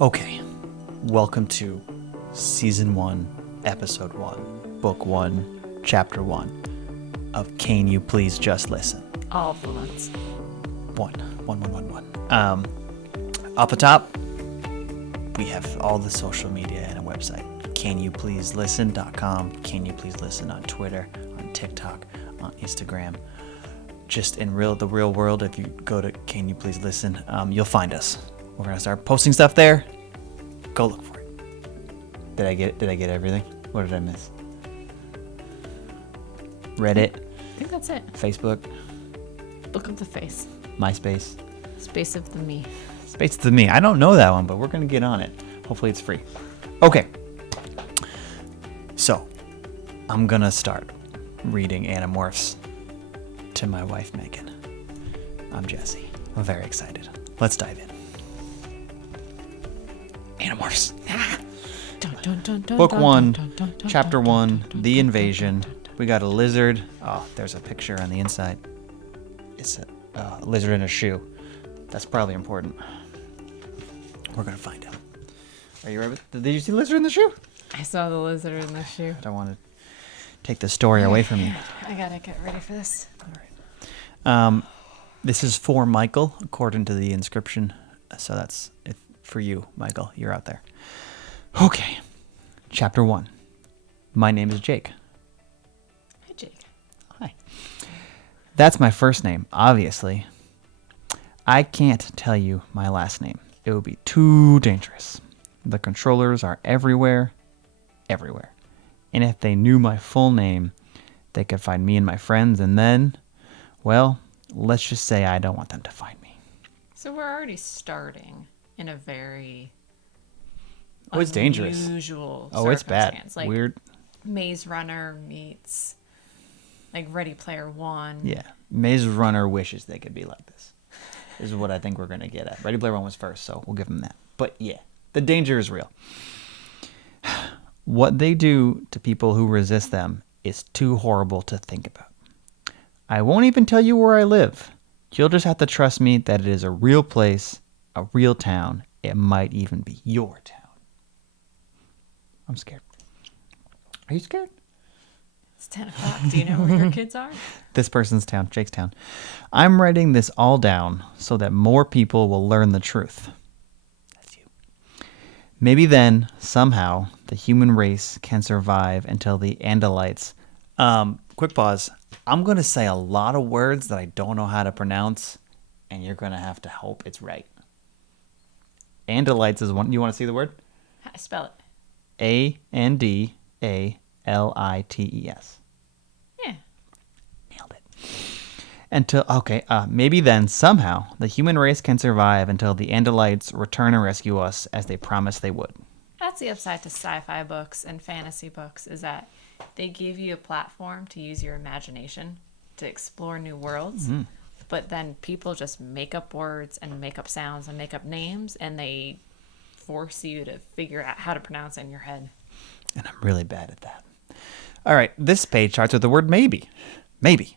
Okay, welcome to Season 1, Episode 1, Book 1, Chapter 1 of Can You Please Just Listen? All of the ones. One. Up the top, we have all the social media and a website. CanYouPleaseListen.com. Can You Please Listen on Twitter, on TikTok, on Instagram. Just in the real world, if you go to Can You Please Listen, you'll find us. We're gonna start posting stuff there. Go look for it. Did I get everything? What did I miss? Reddit, I think that's it. Facebook, Book of the Face. MySpace. Space of the Me. Space to me. I don't know that one, but we're gonna get on it. Hopefully it's free. Okay. So, I'm gonna start reading Animorphs to my wife Megan. I'm Jesse. I'm very excited. Let's dive in. Animorphs. Book 1, Chapter 1, The Invasion. We got a lizard. Oh, there's a picture on the inside. It's a lizard in a shoe. That's probably important. We're gonna find out. Are you ready? Did you see the lizard in the shoe? I saw the lizard in the shoe. I don't want to take the story away from you. I gotta get ready for this. All right. This is for Michael, according to the inscription. So that's it for you, Michael. You're out there. Okay. Chapter 1. My name is Jake. Hi, Jake. Hi. That's my first name, obviously. I can't tell you my last name. It would be too dangerous. The controllers are everywhere. And if they knew my full name, they could find me and my friends, and then, well, let's just say I don't want them to find me. So we're already starting in a very it's dangerous. Unusual Oh, it's bad. Like Weird. Maze Runner meets like Ready Player One. Yeah. Maze Runner wishes they could be like this. This is what I think we're going to get at. Ready Player One was first, so we'll give them that. But yeah, the danger is real. What they do to people who resist them is too horrible to think about. I won't even tell you where I live. You'll just have to trust me that it is a real place, a real town. It might even be your town. I'm scared. Are you scared? It's 10 o'clock. Do you know where your kids are? This person's town, Jake's town. I'm writing this all down so that more people will learn the truth. That's you. Maybe then, somehow, the human race can survive until the Andalites. Quick pause. I'm going to say a lot of words that I don't know how to pronounce, and you're going to have to hope it's right. Andalites is one. You want to see the word? How do I spell it? Andalites. Yeah. Nailed it. Maybe then, somehow, the human race can survive until the Andalites return and rescue us as they promised they would. That's the upside to sci-fi books and fantasy books, is that they give you a platform to use your imagination to explore new worlds. Mm-hmm. But then people just make up words and make up sounds and make up names, and they force you to figure out how to pronounce it in your head. And I'm really bad at that. All right, this page starts with the word maybe. Maybe.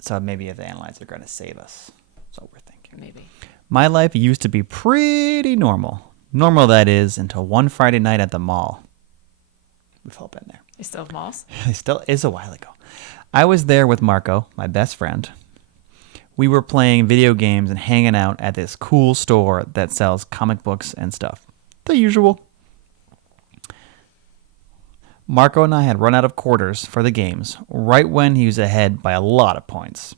So maybe if the Andalites are going to save us. That's what we're thinking. Maybe. My life used to be pretty normal. Normal, that is, until one Friday night at the mall. We've all been there. You still have malls? It still is a while ago. I was there with Marco, my best friend. We were playing video games and hanging out at this cool store that sells comic books and stuff. The usual. Marco and I had run out of quarters for the games right when he was ahead by a lot of points.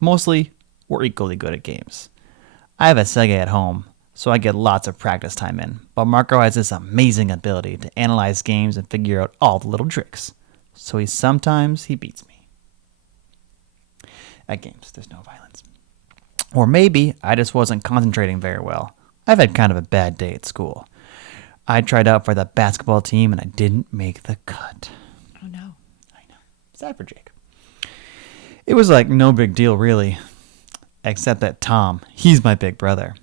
Mostly, we're equally good at games. I have a Sega at home, so I get lots of practice time in, but Marco has this amazing ability to analyze games and figure out all the little tricks. So sometimes he beats me. At games, there's no violence. Or maybe I just wasn't concentrating very well. I've had kind of a bad day at school. I tried out for the basketball team and I didn't make the cut. Oh no. I know. Sad for Jake. It was like no big deal really. Except that Tom, he's my big brother.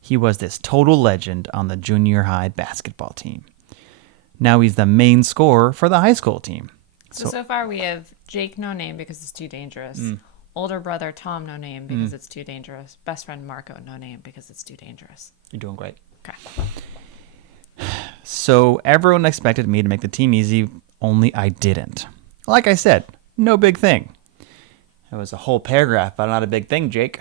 He was this total legend on the junior high basketball team. Now he's the main scorer for the high school team. So far we have Jake, no name because it's too dangerous. Older brother Tom, no name because it's too dangerous. Best friend Marco, no name because it's too dangerous. You're doing great. Okay. So everyone expected me to make the team easy, only I didn't. Like I said, no big thing. It was a whole paragraph, but not a big thing, Jake.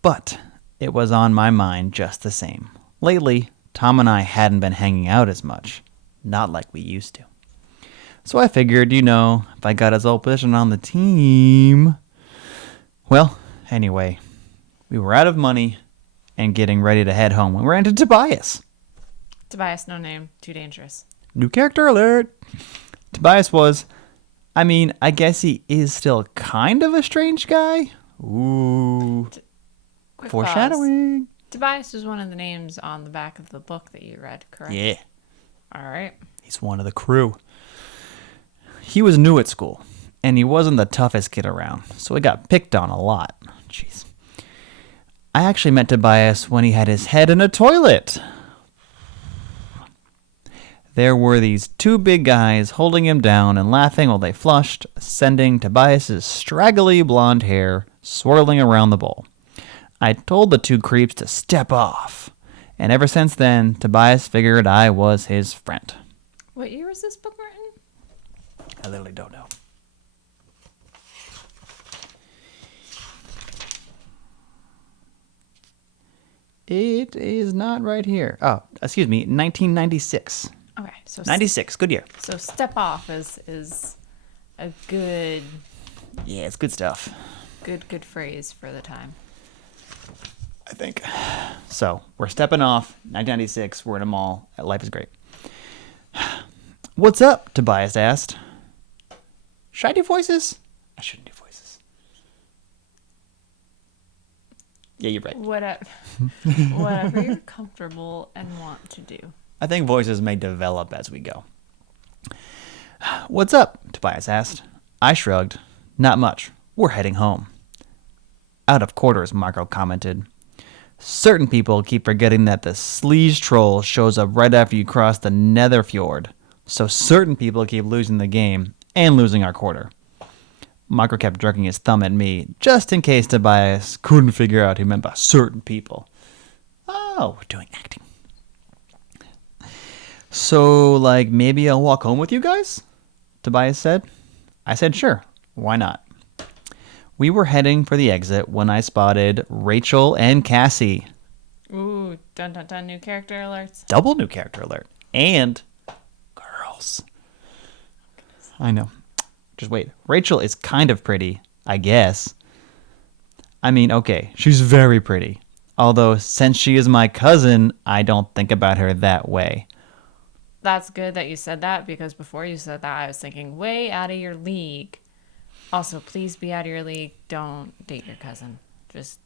But it was on my mind just the same. Lately, Tom and I hadn't been hanging out as much. Not like we used to. So I figured, if I got his old position on the team. Well, anyway, we were out of money and getting ready to head home when we ran into Tobias. Tobias, no name, too dangerous. New character alert. Tobias I guess he is still kind of a strange guy. Ooh. Quick Foreshadowing. pause. Tobias was one of the names on the back of the book that you read, correct? Yeah. All right. He's one of the crew. He was new at school, and he wasn't the toughest kid around, so he got picked on a lot. Jeez. I actually met Tobias when he had his head in a toilet. There were these two big guys holding him down and laughing while they flushed, sending Tobias's straggly blonde hair swirling around the bowl. I told the two creeps to step off, and ever since then, Tobias figured I was his friend. What year was this book written? I literally don't know. It is not right here. Oh, excuse me, 1996. Okay, so 96, good year. So step off is a good Yeah, it's good stuff, good phrase for the time. I think. So, we're stepping off, 1996, we're in a mall, life is great. What's up? Tobias asked. Should I do voices? I shouldn't do voices. Yeah, you're right. Whatever you're comfortable and want to do. I think voices may develop as we go. What's up? Tobias asked. I shrugged. Not much. We're heading home. Out of quarters, Marco commented. Certain people keep forgetting that the Sleaze Troll shows up right after you cross the Netherfjord, so certain people keep losing the game and losing our quarter. Marco kept jerking his thumb at me, just in case Tobias couldn't figure out who meant by certain people. Oh, we're doing acting. So, maybe I'll walk home with you guys? Tobias said. I said, sure, why not? We were heading for the exit when I spotted Rachel and Cassie. Ooh, dun dun dun, new character alerts. Double new character alert. And girls. I know. Just wait. Rachel is kind of pretty, I guess. Okay, she's very pretty. Although, since she is my cousin, I don't think about her that way. That's good that you said that, because before you said that, I was thinking way out of your league. Also, please be out of your league. Don't date your cousin. Just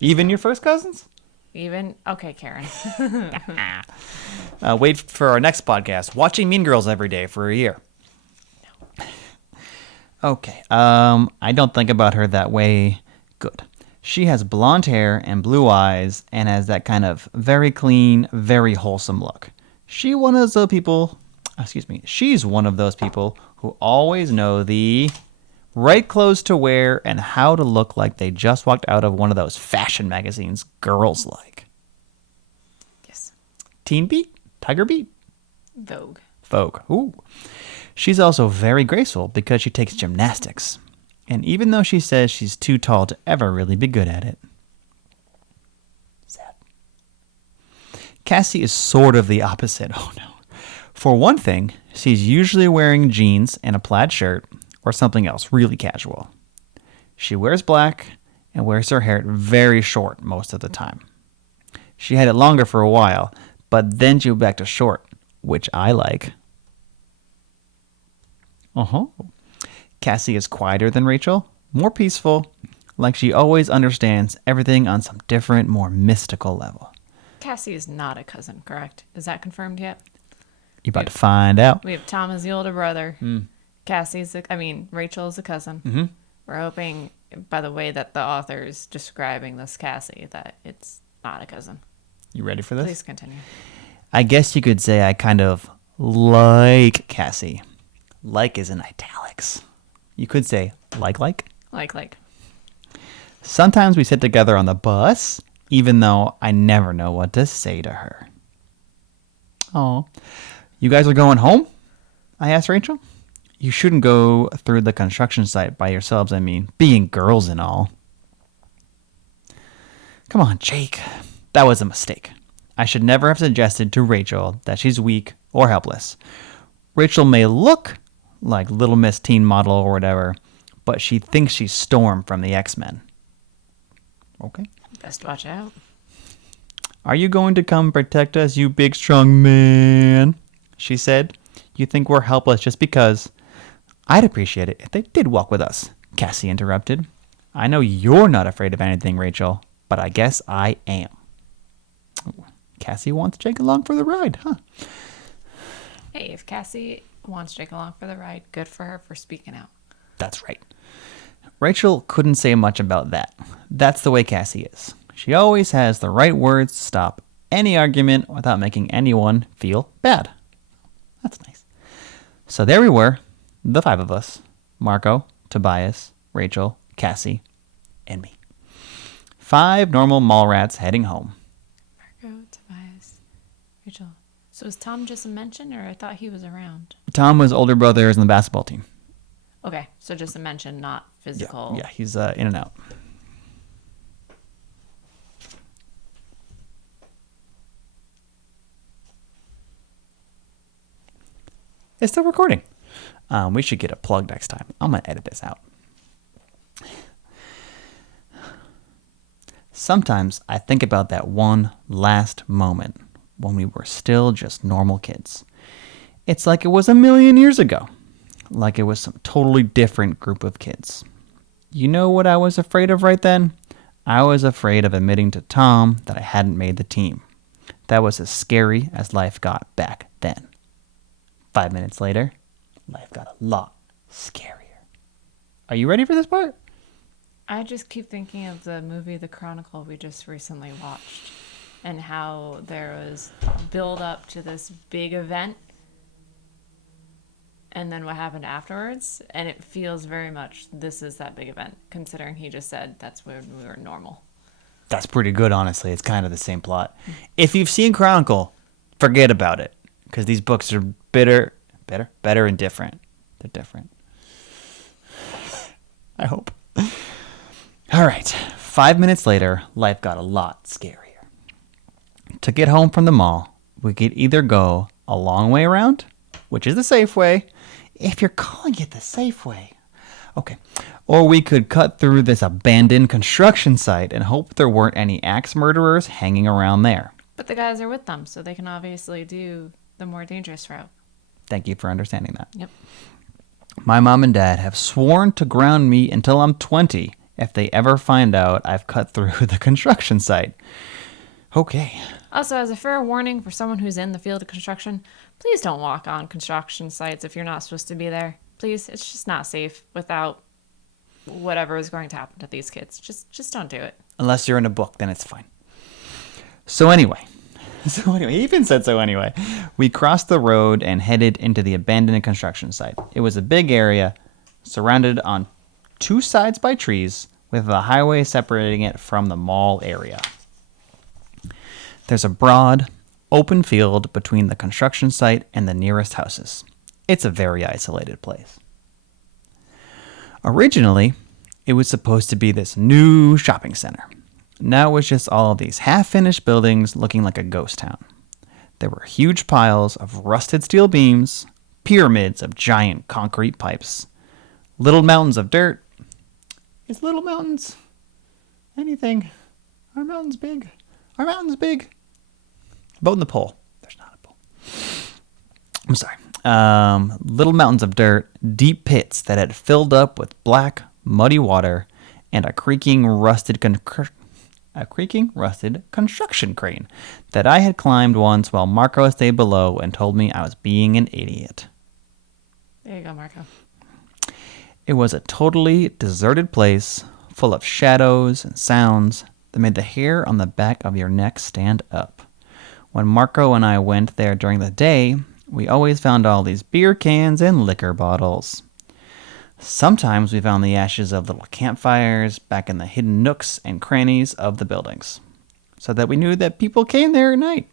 Even your first cousins? even. Okay, Karen. Wait for our next podcast. Watching Mean Girls every day for a year. Okay. I don't think about her that way. Good. She has blonde hair and blue eyes and has that kind of very clean, very wholesome look. She's one of those people who always know the right clothes to wear and how to look like they just walked out of one of those fashion magazines girls like. Yes. Teen Beat? Tiger Beat? Vogue. Vogue. Ooh. She's also very graceful because she takes gymnastics. And even though she says she's too tall to ever really be good at it. Sad. Cassie is sort of the opposite. Oh no. For one thing, she's usually wearing jeans and a plaid shirt or something else really casual. She wears black and wears her hair very short most of the time. She had it longer for a while, but then she went back to short, which I like. Cassie is quieter than Rachel, more peaceful, like she always understands everything on some different, more mystical level. Cassie is not a cousin, correct? Is that confirmed yet? You're about to find out. We have Tom as the older brother. Rachel is a cousin. Mm-hmm. We're hoping, by the way that the author is describing this Cassie, that it's not a cousin. You ready for this? Please continue. I guess you could say I kind of like Cassie. Like is in italics. You could say like. Like, Sometimes we sit together on the bus, even though I never know what to say to her. Oh, you guys are going home? I asked Rachel. You shouldn't go through the construction site by yourselves, I mean, being girls and all. Come on, Jake. That was a mistake. I should never have suggested to Rachel that she's weak or helpless. Rachel may look like Little Miss Teen Model or whatever, but she thinks she's Storm from the X-Men. Okay. best watch out. Are you going to come protect us, you big strong man? She said. You think we're helpless just because... I'd appreciate it if they did walk with us, Cassie interrupted. I know you're not afraid of anything, Rachel, but I guess I am. Cassie wants Jake along for the ride, huh? Hey, if Cassie wants Jake along for the ride, good for her for speaking out. That's right. Rachel couldn't say much about that. That's the way Cassie is. She always has the right words to stop any argument without making anyone feel bad. That's nice. So there we were, the five of us. Marco, Tobias, Rachel, Cassie, and me. 5 normal mall rats heading home. Marco, Tobias, Rachel. So is Tom just a mention, or I thought he was around? Tom was older brothers in the basketball team. Okay, so just a mention, not physical. Yeah, he's in and out. It's still recording. We should get a plug next time. I'm going to edit this out. Sometimes I think about that one last moment when we were still just normal kids. It's like it was a million years ago. Like it was some totally different group of kids. You know what I was afraid of right then? I was afraid of admitting to Tom that I hadn't made the team. That was as scary as life got back then. 5 minutes later, life got a lot scarier. Are you ready for this part? I just keep thinking of the movie The Chronicle we just recently watched, and how there was build up to this big event, and then what happened afterwards, and it feels very much this is that big event, considering he just said that's when we were normal. That's pretty good, honestly. It's kind of the same plot. If you've seen Chronicle, forget about it, because these books are better and different. They're different. I hope. All right. 5 minutes later, life got a lot scarier. To get home from the mall, we could either go a long way around, which is the safe way, if you're calling it the safe way. Okay. Or we could cut through this abandoned construction site and hope there weren't any axe murderers hanging around there. But the guys are with them, so they can obviously do the more dangerous route. Thank you for understanding that. Yep. My mom and dad have sworn to ground me until I'm 20 if they ever find out I've cut through the construction site. Okay. Also, as a fair warning for someone who's in the field of construction, please don't walk on construction sites if you're not supposed to be there. Please, it's just not safe without whatever is going to happen to these kids. Just don't do it. Unless you're in a book, then it's fine. So anyway, he even said so anyway. We crossed the road and headed into the abandoned construction site. It was a big area surrounded on 2 sides by trees with the highway separating it from the mall area. There's a broad, open field between the construction site and the nearest houses. It's a very isolated place. Originally, it was supposed to be this new shopping center. Now it was just all of these half-finished buildings looking like a ghost town. There were huge piles of rusted steel beams, pyramids of giant concrete pipes, little mountains of dirt. Is little mountains anything? Are mountains big? Are mountains big? Vote in the poll. There's not a poll. I'm sorry. Little mountains of dirt, deep pits that had filled up with black, muddy water, and a creaking, rusted construction crane that I had climbed once while Marco stayed below and told me I was being an idiot. There you go, Marco. It was a totally deserted place, full of shadows and sounds that made the hair on the back of your neck stand up. When Marco and I went there during the day, we always found all these beer cans and liquor bottles. Sometimes we found the ashes of little campfires back in the hidden nooks and crannies of the buildings, so that we knew that people came there at night.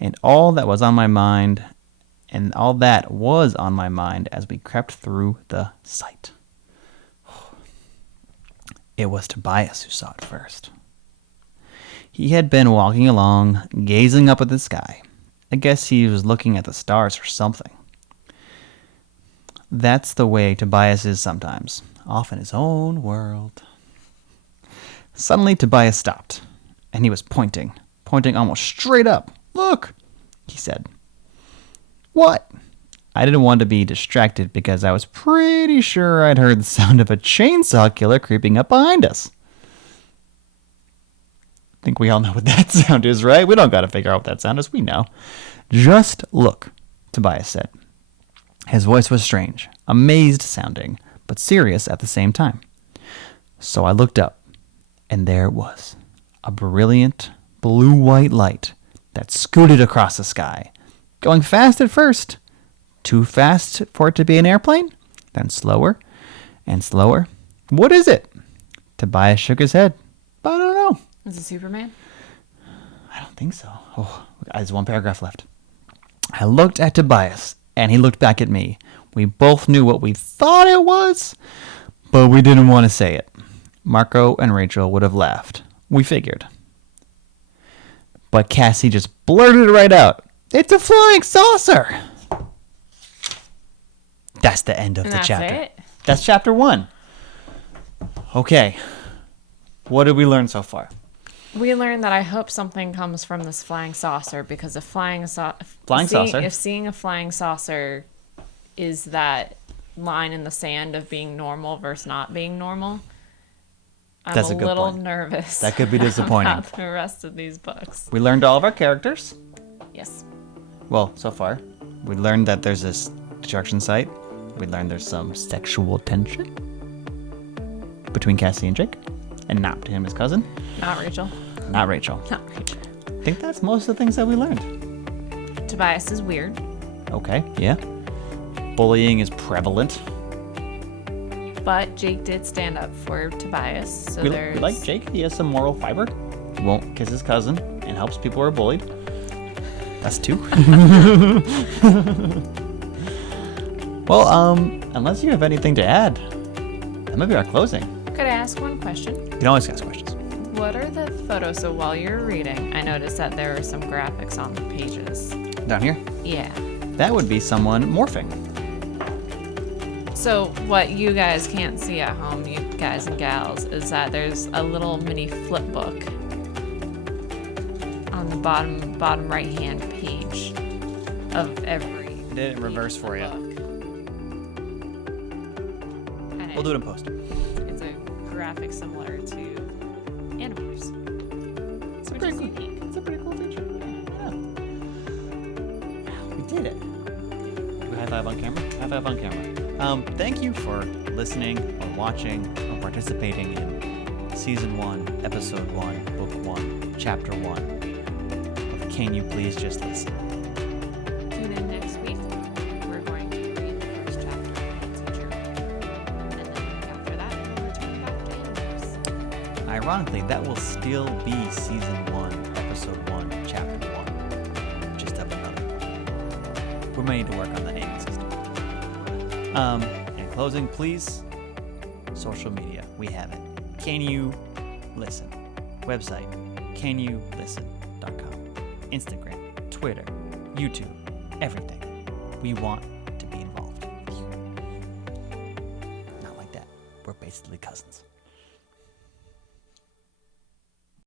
And all that was on my mind, as we crept through the site. It was Tobias who saw it first. He had been walking along, gazing up at the sky. I guess he was looking at the stars or something. That's the way Tobias is sometimes, off in his own world. Suddenly Tobias stopped, and he was pointing almost straight up. "Look," he said. "What?" I didn't want to be distracted because I was pretty sure I'd heard the sound of a chainsaw killer creeping up behind us. I think we all know what that sound is, right? We don't got to figure out what that sound is. We know. "Just look," Tobias said. His voice was strange, amazed sounding, but serious at the same time. So I looked up, and there it was, a brilliant blue-white light that scooted across the sky, going fast at first, too fast for it to be an airplane, then slower and slower. "What is it?" Tobias shook his head. "I don't know." Is it Superman? "I don't think so." Oh, there's one paragraph left. I looked at Tobias, and he looked back at me. We both knew what we thought it was, but we didn't want to say it. Marco and Rachel would have laughed. We figured. But Cassie just blurted it right out. "It's a flying saucer!" That's the end of And the that's chapter. it? That's chapter 1. Okay. What did we learn so far? We learned that I hope something comes from this flying saucer, because if saucer? if seeing a flying saucer is that line in the sand of being normal versus not being normal, I'm That's a a good little point. nervous. That could be disappointing. About the rest of these books. We learned all of our characters. Yes. Well, so far. We learned that there's this construction site. We learned there's some sexual tension between Cassie and Jake. And not him, his cousin. Not Rachel. Not Rachel. Not Rachel. I think that's most of the things that we learned. Tobias is weird, Okay, yeah. Bullying is prevalent. but Jake did stand up for Tobias. So We there's like Jake. He has some moral fiber. He won't kiss his cousin and helps people who are bullied. That's 2. Well, unless you have anything to add, that might be our closing. Could I ask one question? You can always ask questions. What are the photos? So while you're reading, I noticed that there were some graphics on the pages. Down here, Yeah. that would be someone morphing. So what you guys can't see at home, you guys and gals, is that there's a little mini flip book on the bottom right hand page of every. I did it in reverse for you. book. And We'll do it in post. It's a graphic similar to Animorphs. Which pretty is cool. unique. It's a pretty cool feature. Yeah. We did it. Do we high five on camera? High five on camera. Thank you for listening or watching or participating in Season 1, Episode 1, Book 1, Chapter 1 of Can You Please Just Listen? Tune in next week. We're going to read the first chapter of It's a Journey. And then after that, we'll return back to Animorphs. Ironically, that will still be Season 1, Episode 1, Chapter 1. Just have another. We may need to work on the naming system. In closing, please, social media, we have it. Can You Listen? Website, canyouListen.com. Instagram, Twitter, YouTube, everything. We want to be involved with you. Not like that. We're basically cousins.